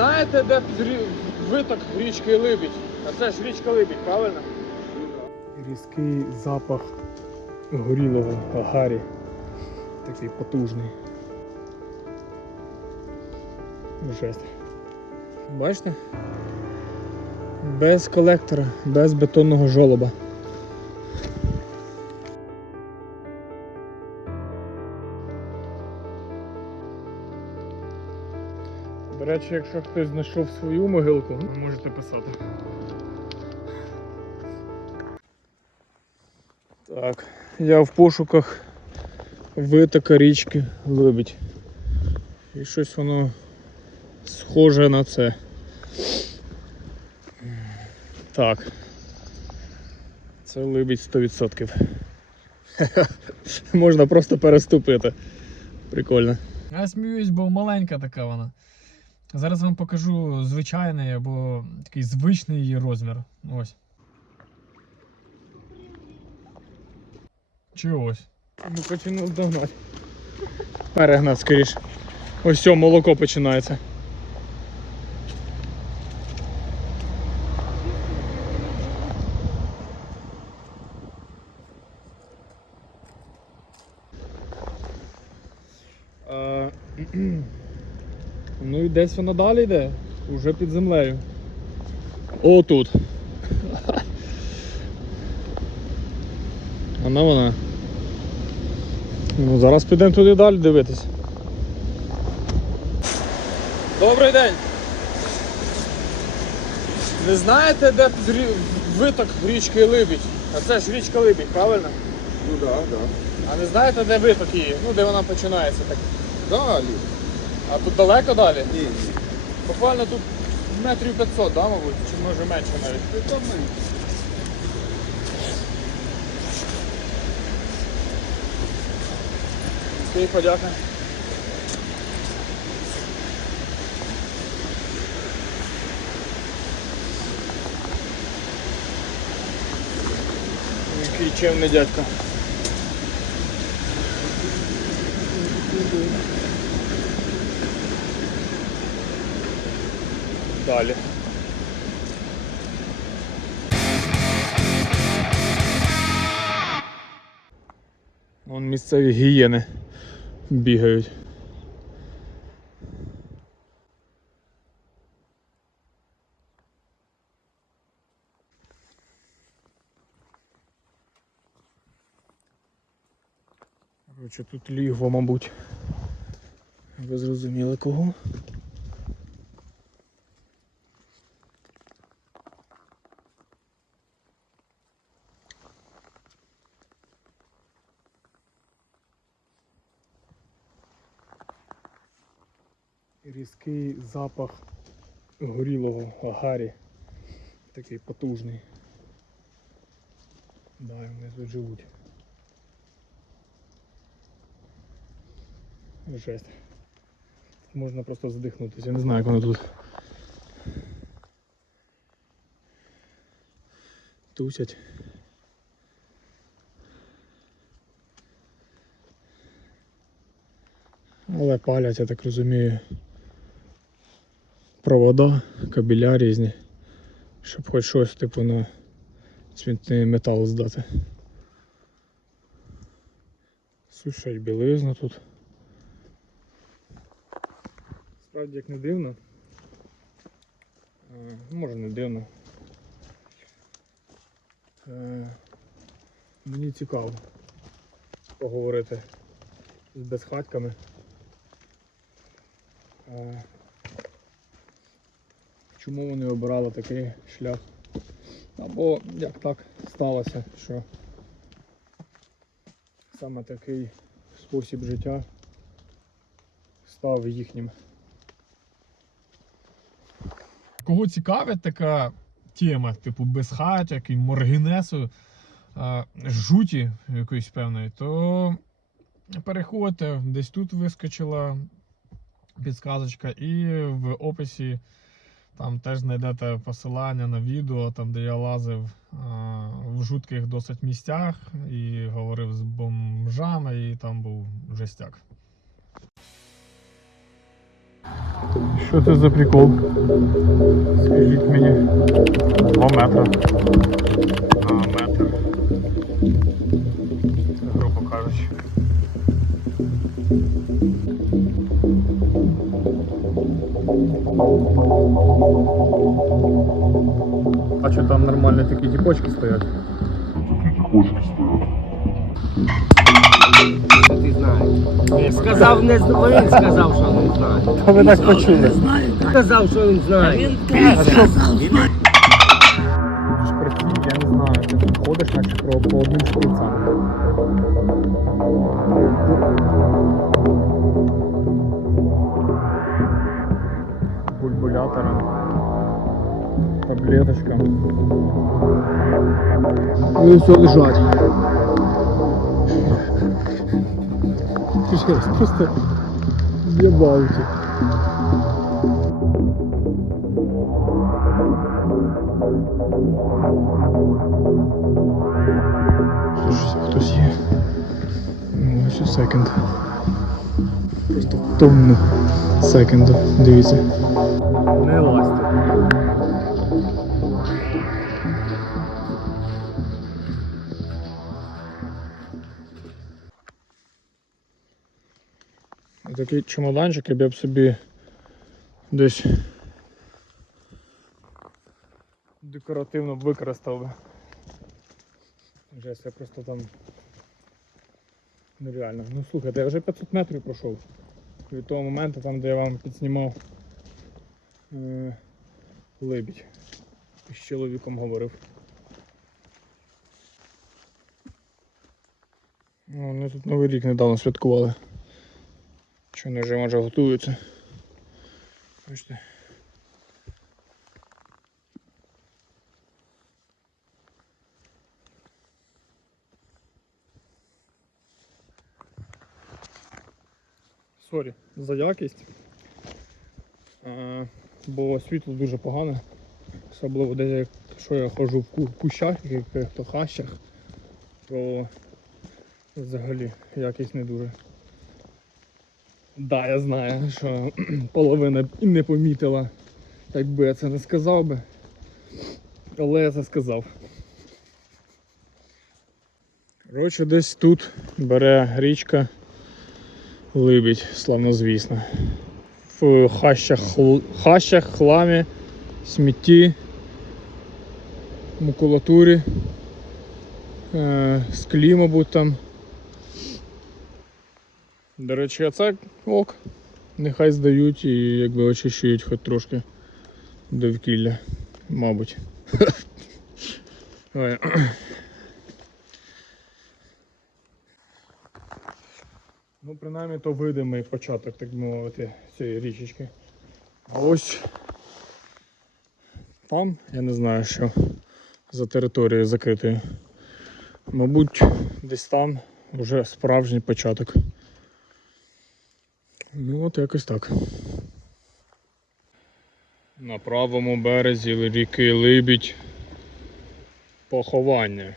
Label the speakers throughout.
Speaker 1: знаєте, де виток річки Либідь? А це ж річка Либідь, правильно? Різкий запах горілого гарі. Такий потужний. Жесть. Бачите? Без колектора, без бетонного жолоба. До речі, якщо хтось знайшов свою могилку, ви можете писати. Так, я в пошуках витока річки Либідь. І щось воно схоже на це. Так. Це Либідь 100%. Можна просто переступити. Прикольно.
Speaker 2: Я сміюсь, бо маленька така вона. Зараз вам покажу звичайний або такий звичний її розмір. Ось. Чи ось.
Speaker 1: Ну починав догнати. Перегнав скоріше. Ось все, молоко починається. А, ну і десь воно далі йде, уже під землею. О, тут. Вона вона. Ну, зараз підемо туди далі дивитись. Добрий день. Ви знаєте, де виток річки Либідь? А це ж річка Либідь, правильно?
Speaker 3: Ну да, да.
Speaker 1: А не знаєте, де виток її? Ну, де вона починається так.
Speaker 3: Далі.
Speaker 1: А тут далеко далі?
Speaker 3: Ні.
Speaker 1: Буквально тут метрів 500, да, мабуть? Чи може менше навіть.
Speaker 3: Це ми.
Speaker 1: Окей, подяка. Який чемний дядько. Далі. Вон місцеві гієни бігають. Коротше, тут лігво, мабуть. Ви зрозуміли кого? Різкий запах горілого гарі. Такий потужний. Да, вони тут живуть. Жесть. Можна просто задихнутися. Я не знаю, як воно тут. Тусять. Але палять, я так розумію. Провода, кабеля різні. Щоб хоч щось типу на цвітний метал здати. Сушать білизну тут. Справді як не дивно. Е, Може не дивно. Е, Мені цікаво поговорити з безхатьками. Чому вони обирали такий шлях? Або як так сталося, що саме такий спосіб життя став їхнім.
Speaker 2: Кого цікавить така тема, типу безхатяк і моргінесу, жуті якоїсь певної, то переходьте, десь тут вискочила підсказочка, і в описі там теж знайдете посилання на відео, там де я лазив в жутких досить місцях і говорив з бомжами, і там був жестяк.
Speaker 1: Що це за прикол? Скажіть мені. Два метри. А, метр. Грубо кажучи. А що там нормальні такі тіпочки стоять?
Speaker 3: Ти знаєш. Сказав, не зна- він сказав, що він знає.
Speaker 1: Та ви так почули.
Speaker 3: Сказав, що він знає.
Speaker 1: Ж прикинь, я не знаю, ти ходиш, наче по одним шприцам. Бульбулятора. Таблеточка.
Speaker 4: Ну все лежать. Жесть, просто ебалки.
Speaker 1: Слушайте, хтось є. Ну, ось секонд. Просто тонну секунду. Дивіться.
Speaker 3: Не ластик.
Speaker 1: Такий чемоданчик я б собі десь декоративно використав би. Жесть, я просто там нереально. Ну слухайте, я вже 500 метрів пройшов. Від того моменту, там, де я вам підснімав е, либідь. З чоловіком говорив. Ну, Вони тут Новий рік недавно святкували. Що вони вже може готуються. Бачите. Сорі за якість. Бо світло дуже погане. Особливо десь якщо я ходжу в ку- кущах, яких-то хащах, то взагалі якість не дуже. Да, я знаю, що половина і не помітила, як би я це не сказав би. Але я це сказав. Коротше, десь тут бере річка Либідь, славнозвісна. В хащах, хащах хламі, смітті, макулатурі, е, склі, мабуть, там. До речі, це ок. Нехай здають і якби очищують хоч трошки довкілля, мабуть. Ну, принаймні, то видимий початок, так би мовити, цієї річечки. А ось там, я не знаю, що за територією закритою. Мабуть, десь там вже справжній початок. Ну от якось так. На правому березі ріки Либідь поховання.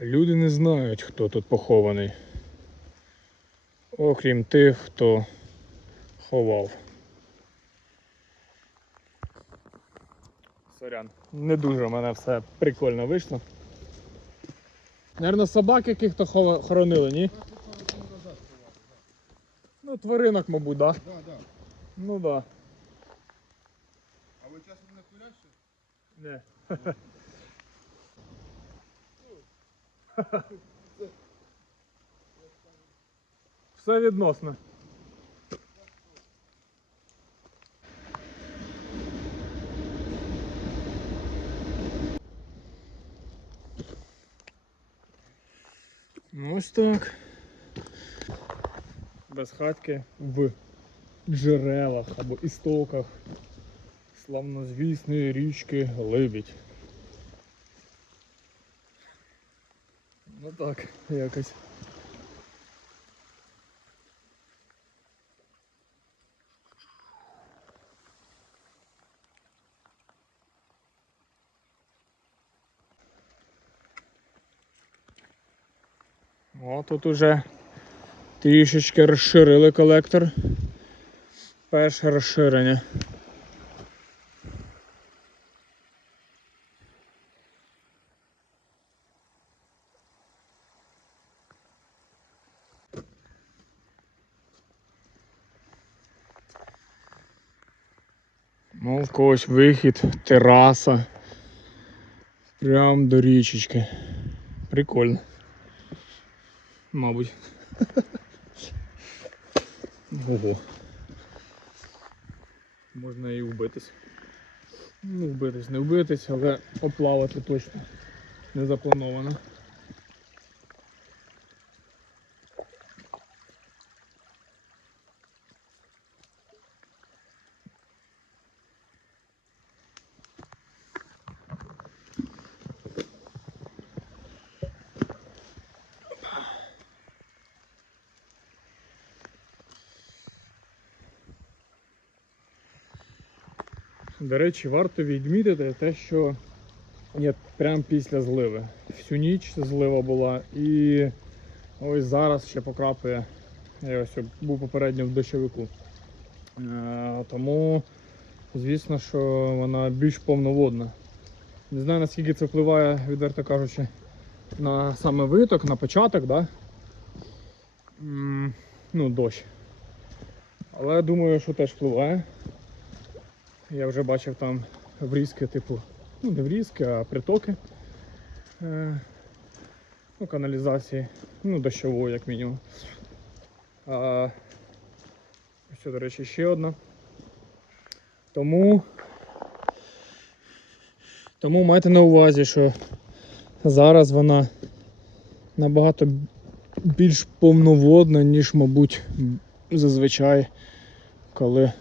Speaker 1: Люди не знають, хто тут похований. Окрім тих, хто ховав. Сорян. Не дуже в мене все прикольно вийшло. Наверно, собак яких-то хоронили, ні? Ну, тваринок, мабуть, так? Да?
Speaker 2: Да, да.
Speaker 1: Ну да.
Speaker 2: А ви часом не курящі?
Speaker 1: Не. Все відносно. Ну, Ось так. Без хатки в джерелах або істоках славнозвісної річки Либідь. так якось. О, тут уже трішечки розширили колектор. Перше розширення. Когось вихід, тераса. Прям до річечки. Прикольно. Мабуть. Ого. Можна і вбитись. Ну, вбитись, не вбитись, але поплавати точно не заплановано. До речі, варто відмітити те, що я прямо після зливи. Всю ніч злива була і ось зараз ще покрапує. Я ось був попередньо в дощовику. Е, тому, звісно, що вона більш повноводна. Не знаю наскільки це впливає, відверто кажучи, на саме виток, на початок, да? Ну, дощ. Але думаю, що теж впливає. Я вже бачив там врізки, типу, ну не врізки, а притоки е, ну, каналізації, ну, дощової, як мінімум. А, ось, до речі, ще одна. Тому, тому майте на увазі, що зараз вона набагато більш повноводна, ніж, мабуть, зазвичай, коли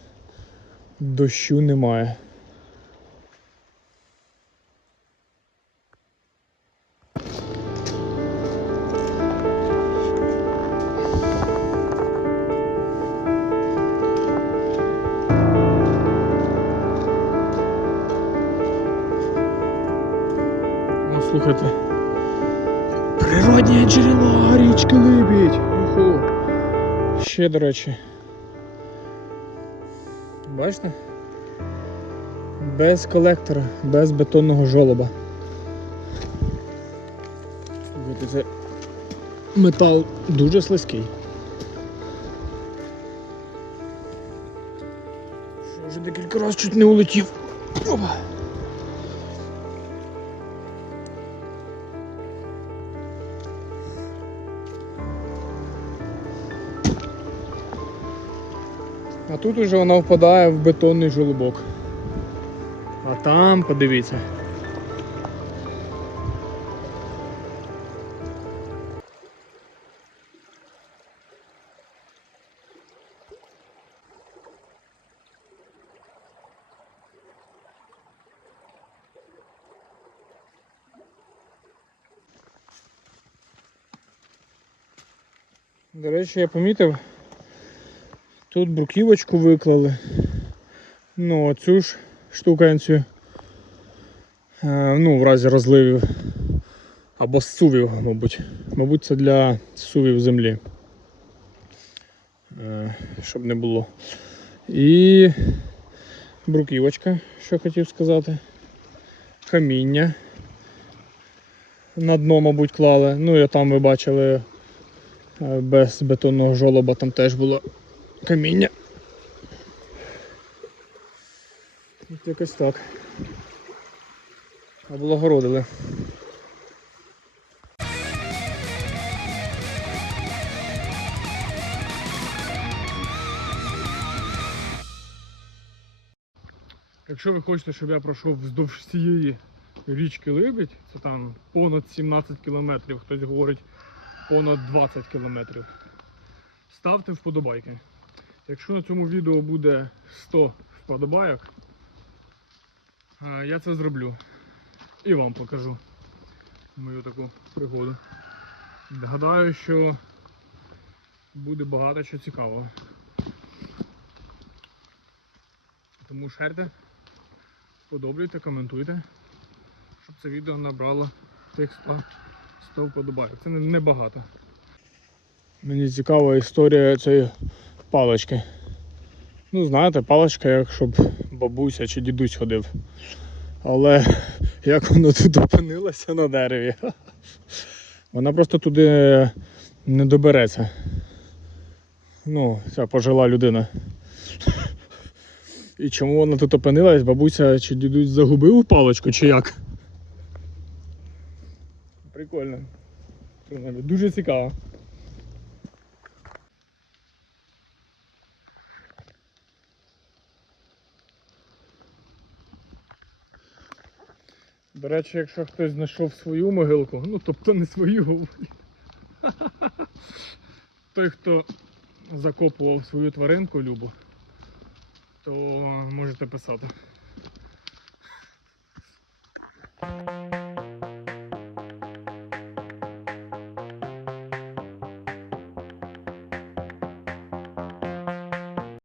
Speaker 1: дощу немає. О, слухайте. Природнє джерело річки Либідь. Ще, до речі. Бачите? Без колектора, без бетонного жолоба. Це метал дуже слизький. Що вже декілька разів чуть не улетів. Опа. А тут уже вона впадає в бетонний жолобок. А там, подивіться. До речі, я помітив, Тут бруківочку виклали. Ну, оцю ж штуканцю. Е, ну, в разі розливів. Або сувів, мабуть. Мабуть, це для сувів землі. Е, щоб не було. І бруківочка, що хотів сказати. Каміння. На дно, мабуть, клали. Ну і там ви бачили е, без бетонного жолоба там теж було каміння. От якось так. Облагородили. Якщо ви хочете, щоб я пройшов вздовж цієї річки Либідь, це там понад 17 кілометрів, хтось говорить понад 20 кілометрів, ставте вподобайки. Якщо на цьому відео буде 100 вподобайок, е, я це зроблю. І вам покажу мою таку пригоду. Гадаю, що буде багато що цікавого. Тому шерте, подобайте, коментуйте, щоб це відео набрало тих 100, 100 вподобайок. Це не- небагато. Мені цікава історія цієї палички. Ну, знаєте, паличка, як щоб бабуся чи дідусь ходив. Але як воно тут опинилося на дереві? Вона просто туди не добереться. Ну, ця пожила людина. І чому вона тут опинилась? Бабуся чи дідусь загубив паличку, чи як? Прикольно. Дуже цікаво. До речі, якщо хтось знайшов свою могилку, ну тобто не свою, той, хто закопував свою тваринку Любу, то можете писати.